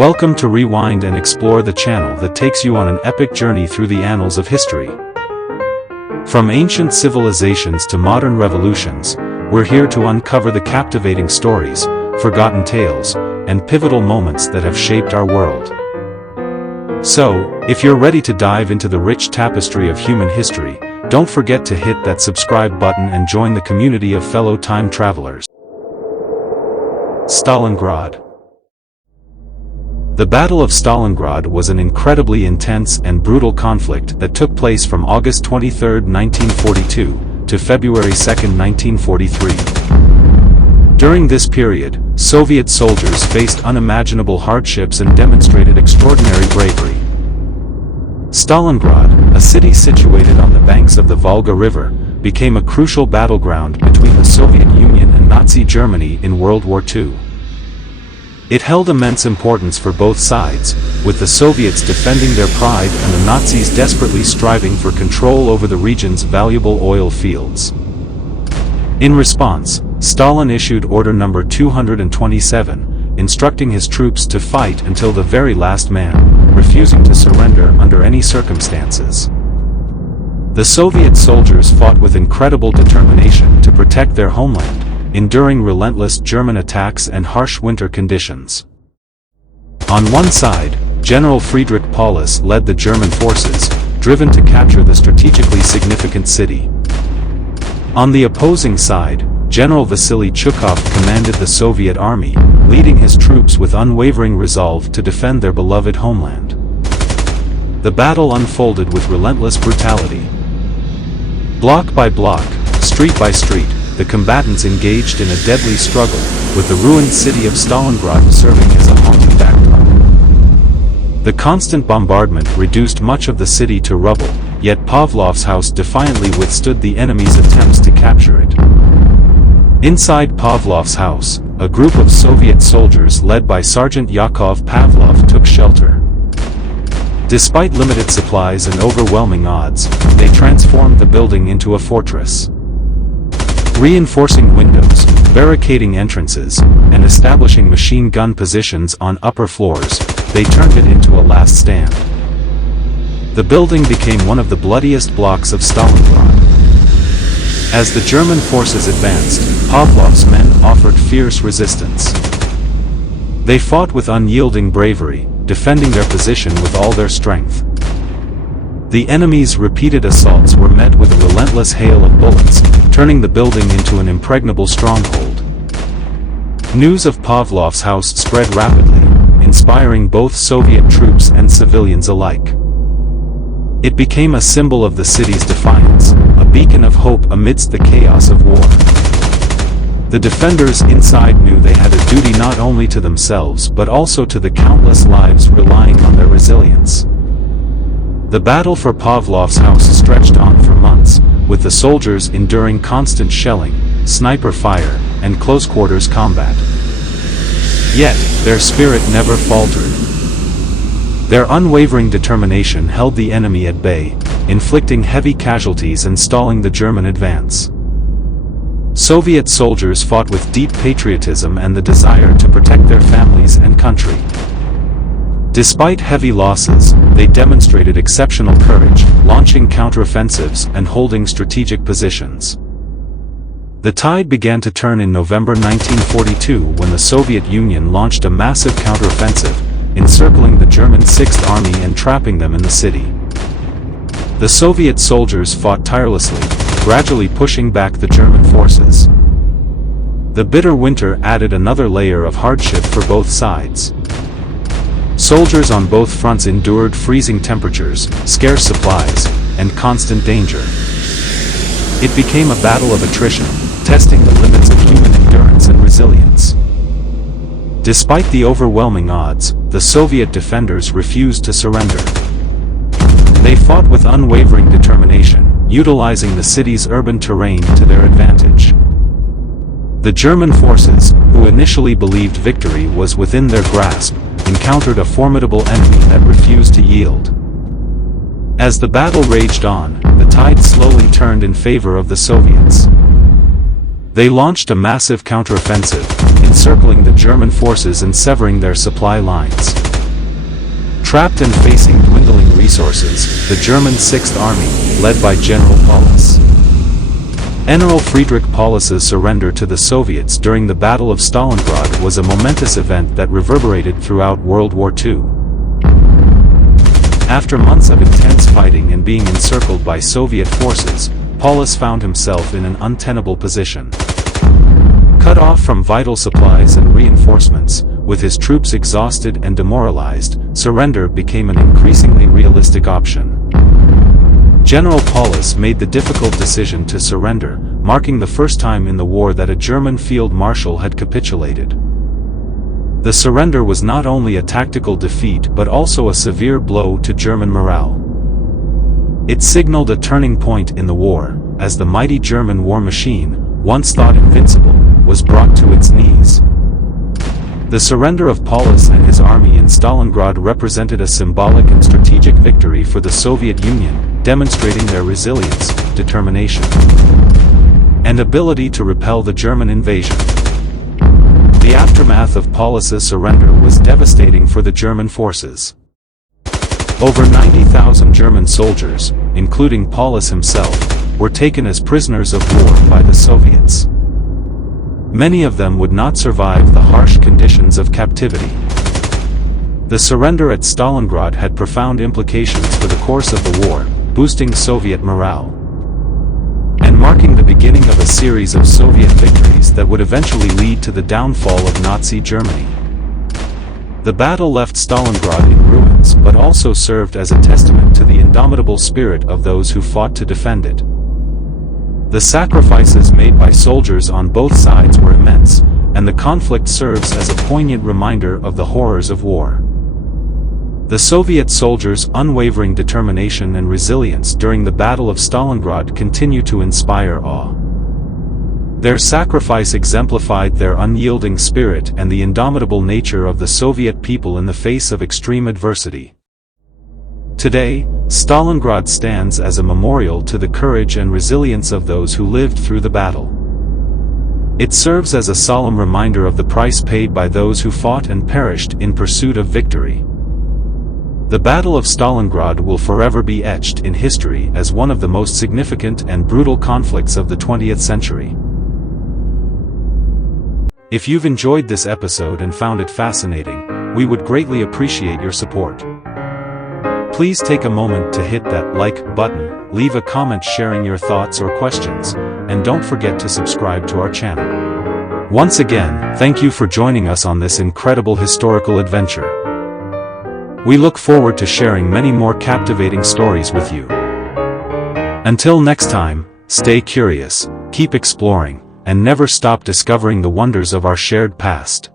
Welcome to Rewind and Explore, the channel that takes you on an epic journey through the annals of history. From ancient civilizations to modern revolutions, we're here to uncover the captivating stories, forgotten tales, and pivotal moments that have shaped our world. So, if you're ready to dive into the rich tapestry of human history, don't forget to hit that subscribe button and join the community of fellow time travelers. Stalingrad. The Battle of Stalingrad was an incredibly intense and brutal conflict that took place from August 23, 1942, to February 2, 1943. During this period, Soviet soldiers faced unimaginable hardships and demonstrated extraordinary bravery. Stalingrad, a city situated on the banks of the Volga River, became a crucial battleground between the Soviet Union and Nazi Germany in World War II. It held immense importance for both sides, with the Soviets defending their pride and the Nazis desperately striving for control over the region's valuable oil fields. In response, Stalin issued Order No. 227, instructing his troops to fight until the very last man, refusing to surrender under any circumstances. The Soviet soldiers fought with incredible determination to protect their homeland, enduring relentless German attacks and harsh winter conditions. On one side, General Friedrich Paulus led the German forces, driven to capture the strategically significant city. On the opposing side, General Vasily Chukov commanded the Soviet army, leading his troops with unwavering resolve to defend their beloved homeland. The battle unfolded with relentless brutality. Block by block, street by street, the combatants engaged in a deadly struggle, with the ruined city of Stalingrad serving as a haunting backdrop. The constant bombardment reduced much of the city to rubble, yet Pavlov's house defiantly withstood the enemy's attempts to capture it. Inside Pavlov's house, a group of Soviet soldiers led by Sergeant Yakov Pavlov took shelter. Despite limited supplies and overwhelming odds, they transformed the building into a fortress. Reinforcing windows, barricading entrances, and establishing machine gun positions on upper floors, they turned it into a last stand. The building became one of the bloodiest blocks of Stalingrad. As the German forces advanced, Pavlov's men offered fierce resistance. They fought with unyielding bravery, defending their position with all their strength. The enemy's repeated assaults were met with a relentless hail of bullets, turning the building into an impregnable stronghold. News of Pavlov's house spread rapidly, inspiring both Soviet troops and civilians alike. It became a symbol of the city's defiance, a beacon of hope amidst the chaos of war. The defenders inside knew they had a duty not only to themselves but also to the countless lives relying on their resilience. The battle for Pavlov's house stretched on for months, with the soldiers enduring constant shelling, sniper fire, and close-quarters combat. Yet, their spirit never faltered. Their unwavering determination held the enemy at bay, inflicting heavy casualties and stalling the German advance. Soviet soldiers fought with deep patriotism and the desire to protect their families and country. Despite heavy losses, they demonstrated exceptional courage, launching counteroffensives and holding strategic positions. The tide began to turn in November 1942 when the Soviet Union launched a massive counteroffensive, encircling the German Sixth Army and trapping them in the city. The Soviet soldiers fought tirelessly, gradually pushing back the German forces. The bitter winter added another layer of hardship for both sides. Soldiers on both fronts endured freezing temperatures, scarce supplies, and constant danger. It became a battle of attrition, testing the limits of human endurance and resilience. Despite the overwhelming odds, the Soviet defenders refused to surrender. They fought with unwavering determination, utilizing the city's urban terrain to their advantage. The German forces, who initially believed victory was within their grasp, encountered a formidable enemy that refused to yield. As the battle raged on, the tide slowly turned in favor of the Soviets. They launched a massive counteroffensive, encircling the German forces and severing their supply lines. Trapped and facing dwindling resources, the German Sixth Army, led by General Paulus. General Friedrich Paulus's surrender to the Soviets during the Battle of Stalingrad was a momentous event that reverberated throughout World War II. After months of intense fighting and being encircled by Soviet forces, Paulus found himself in an untenable position. Cut off from vital supplies and reinforcements, with his troops exhausted and demoralized, surrender became an increasingly realistic option. General Paulus made the difficult decision to surrender, marking the first time in the war that a German field marshal had capitulated. The surrender was not only a tactical defeat but also a severe blow to German morale. It signaled a turning point in the war, as the mighty German war machine, once thought invincible, was brought to its knees. The surrender of Paulus and his army in Stalingrad represented a symbolic and strategic victory for the Soviet Union, demonstrating their resilience, determination, and ability to repel the German invasion. The aftermath of Paulus's surrender was devastating for the German forces. Over 90,000 German soldiers, including Paulus himself, were taken as prisoners of war by the Soviets. Many of them would not survive the harsh conditions of captivity. The surrender at Stalingrad had profound implications for the course of the war, boosting Soviet morale, and marking the beginning of a series of Soviet victories that would eventually lead to the downfall of Nazi Germany. The battle left Stalingrad in ruins but also served as a testament to the indomitable spirit of those who fought to defend it. The sacrifices made by soldiers on both sides were immense, and the conflict serves as a poignant reminder of the horrors of war. The Soviet soldiers' unwavering determination and resilience during the Battle of Stalingrad continue to inspire awe. Their sacrifice exemplified their unyielding spirit and the indomitable nature of the Soviet people in the face of extreme adversity. Today, Stalingrad stands as a memorial to the courage and resilience of those who lived through the battle. It serves as a solemn reminder of the price paid by those who fought and perished in pursuit of victory. The Battle of Stalingrad will forever be etched in history as one of the most significant and brutal conflicts of the 20th century. If you've enjoyed this episode and found it fascinating, we would greatly appreciate your support. Please take a moment to hit that like button, leave a comment sharing your thoughts or questions, and don't forget to subscribe to our channel. Once again, thank you for joining us on this incredible historical adventure. We look forward to sharing many more captivating stories with you. Until next time, stay curious, keep exploring, and never stop discovering the wonders of our shared past.